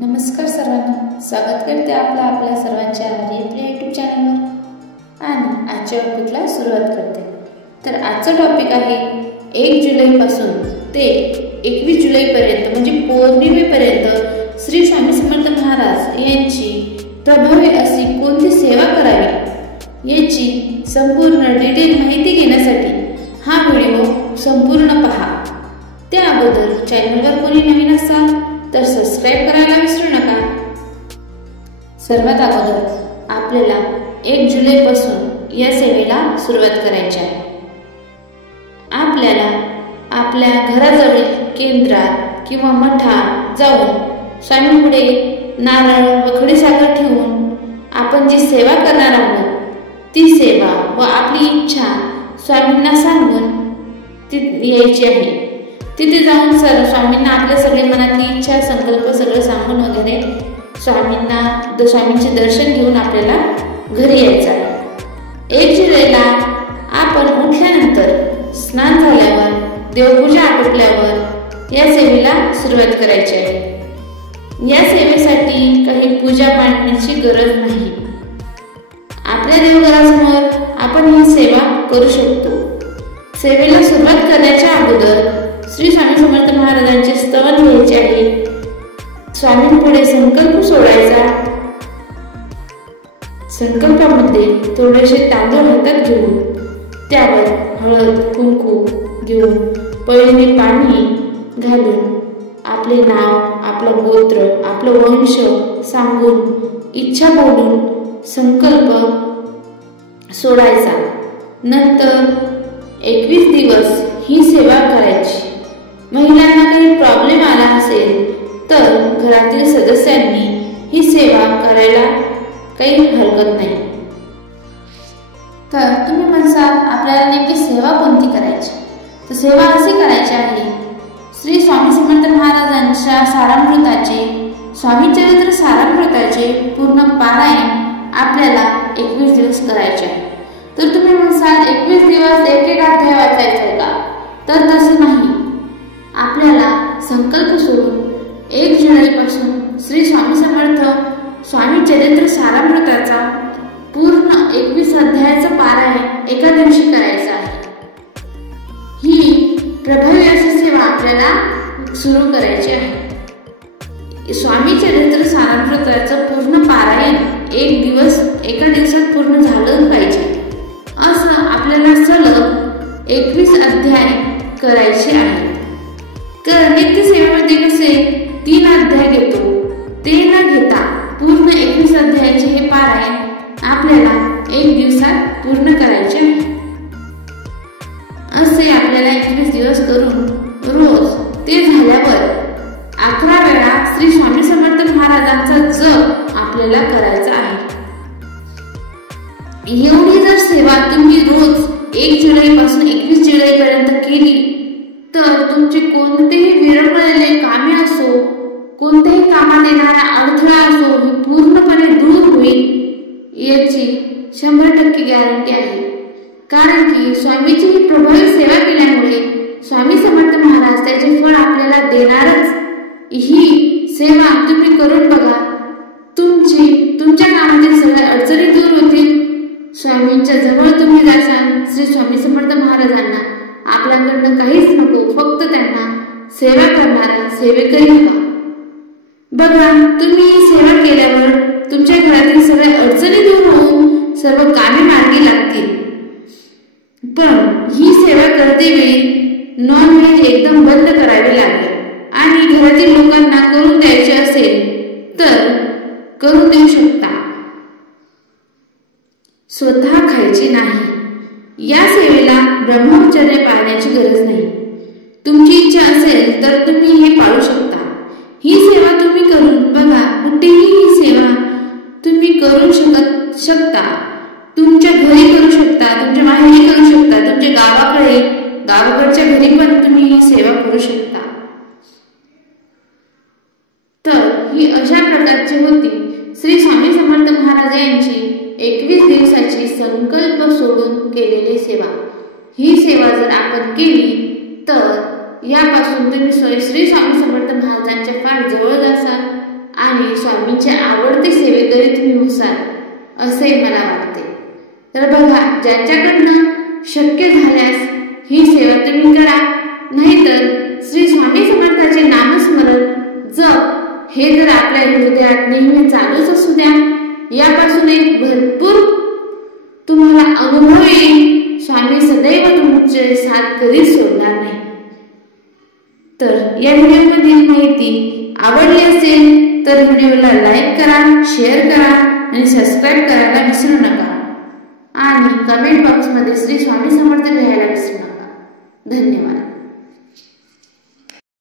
नमस्कार सर्वांना, स्वागत करते आपल्या सर्वांच्या रिप्ले यूट्यूब चॅनलवर आणि आजच्या टॉपिकला सुरुवात करते. तर आजचा टॉपिक आहे 1 जुलैपासून ते 21 जुलैपर्यंत म्हणजे पौर्णिमेपर्यंत श्री स्वामी समर्थ महाराज यांची प्रभावी अशी कोणती सेवा करावी याची संपूर्ण डिटेल माहिती घेण्यासाठी हा व्हिडिओ संपूर्ण पहा. त्या अगोदर चॅनलवर कोणी नवीन असाल तर सबस्क्राइब करायला विसरू नका. सर्वात अगोदर आपल्याला 1 जुलैपासून या सेवेला सुरुवात करायची आहे. आपल्याला आपल्या घराजवळील केंद्रात किंवा मठात जाऊन स्वामींपुढे नारळ व खडीसाखर ठेवून आपण जी सेवा करणार आहोत ती सेवा व आपली इच्छा स्वामींना सांगून यायची आहे. तिथे जाऊन स्वामींना आपल्या सगळे मनातली इच्छा संकल्प सगळं सांगून वगैरे स्वामींचे दर्शन घेऊन आपल्याला घरी यायचं आहे. 1 जुलैला आपण उठल्यानंतर स्नान झाल्यावर देवपूजा आटोपल्यावर या सेवेला सुरुवात करायची आहे. या सेवेसाठी काही पूजा मांडण्याची गरज नाही. आपल्या देवघरासमोर आपण ही सेवा करू शकतो. सेवेला सुरुवात करण्याच्या अगोदर श्री स्वामी समर्थ महाराजांचे स्तवन घ्यायचे आहे. स्वामींपुढे संकल्प सोडायचा. संकल्पामध्ये थोडेसे तांदूळ हातात घेऊन त्यावर हळद कुंकू घेऊन पळीने पाणी घालून आपले नाव, आपलं गोत्र, आपलं वंश सांगून इच्छा बोलून संकल्प सोडायचा. नंतर 21 दिवस ही सेवा करायची. महिलांना काही प्रॉब्लेम आला असेल तर घरातील सदस्यांनी ही सेवा करायला काही हरकत नाही. तर तुम्ही म्हणसाल आपल्याला नेमकी सेवा कोणती करायची? तर सेवा अशी करायची आहे, श्री स्वामी समर्थ महाराजांच्या सारामृताचे, स्वामी चरित्र सारामृताचे पूर्ण पारायण आपल्याला 21 दिवस करायचे आहे. तर तुम्ही म्हणसाल 21 दिवस एक अध्याय वाचायचा आहे का? तर तसं नाही. आपल्याला संकल्प सोडून 1 जुलैपासून श्री स्वामी समर्थ स्वामी चरित्र सारामृताचा पूर्ण 21 अध्यायाचं पारायण एका दिवशी करायचं आहे. ही प्रभावी अशी सेवा आपल्याला सुरू करायची आहे. स्वामी चरित्र सारामृताचं पूर्ण पारायण एका दिवसात पूर्ण झालं पाहिजे. असं आपल्याला सलग 21 अध्याय करायचे आहे. नित्य सेवेमध्ये कसे 3 अध्याय घेतो ते न घेता पूर्ण 21 अध्यायाचे हे पारायण आपल्याला 1 दिवसात पूर्ण करायचे आहे. असे आपल्याला 21 दिवस करून रोज ते झाल्यावर 11 वेळा श्री स्वामी समर्थ महाराजांचा जप आपल्याला करायचा आहे. एवढी जर सेवा तुम्ही रोज 1 जुलैपासून 21 जुलैपर्यंत केली तर तुमचे कोणतेही विरंगुळलेले कामे असो, कोणत्याही कामात येणारा अडथळा असो हे पूर्णपणे दूर होईल याची 100% गॅरंटी आहे. कारण की स्वामीची ही प्रभावी सेवा केल्यामुळे स्वामी समर्थ महाराज त्याचे फळ आपल्याला देणारच. ही सेवा तुम्ही करून बघा, तुमच्या कामातील सगळ्या अडचणी दूर होतील. स्वामींच्या जवळ तुम्ही जासाल. श्री स्वामी समर्थ महाराजांना आपल्याकडनं काहीच नको, फक्त त्यांना सेवा करणारा सेवेकरी व्हा. बघा, तुम्ही ही सेवा केल्यावर तुमच्या घरातील सगळ्या अडचणी दूर होऊन सर्व कामे मार्गी लागतील. पण ही सेवा करते वेळी नॉनव्हेज एकदम बंद करावे लागेल आणि घरातील लोकांना करून द्यायचे असेल तर करून देऊ शकता. स्वतः खायची नाही. या सेवेला ब्रह्मचर्य पाळण्याची गरज नाही. तुमची इच्छा असेल तर तुम्ही हे पाळू शकता. ही सेवा तुम्ही करून बघा. कुठेही ही सेवा तुम्ही करू शकता. तुमच्या घरी करू शकता, तुमच्या माहेरी करू शकता, तुमच्या गावाकडच्या घरी पण तुम्ही ही सेवा करू शकता. तर ही अशा प्रकारची होती श्री स्वामी समर्थ महाराज यांची 21 दिवसाची संकल्प सोडून केलेली सेवा. ही सेवा जर आपण केली तर यापासून तुम्ही श्री स्वामी समर्थ महाराजांच्या फार जवळ जासाल आणि स्वामींची आवडती सेवेकरी तुम्ही होसाल असे मला वाटते। तर बघा, ज्यांच्याकडनं शक्य झाल्यास ही सेवा तुम्ही करा, नाहीतर श्री स्वामी समर्थाचे नामस्मरण जप हे जर आपल्या हृदयात नेहमी चालूच असू द्या। यापासून एक भरपूर तुम्हाला अनुभव येईल। स्वामी सदैव तुमचे साथ कधीच सोडणार नाही। तर या व्हिडिओमधील माहिती आवडली असेल तर व्हिडिओला लाईक करा, शेअर करा आणि सबस्क्राईब करायला विसरू नका आणि कमेंट बॉक्समध्ये श्री स्वामी समर्थ लिहायला विसरू नका। धन्यवाद।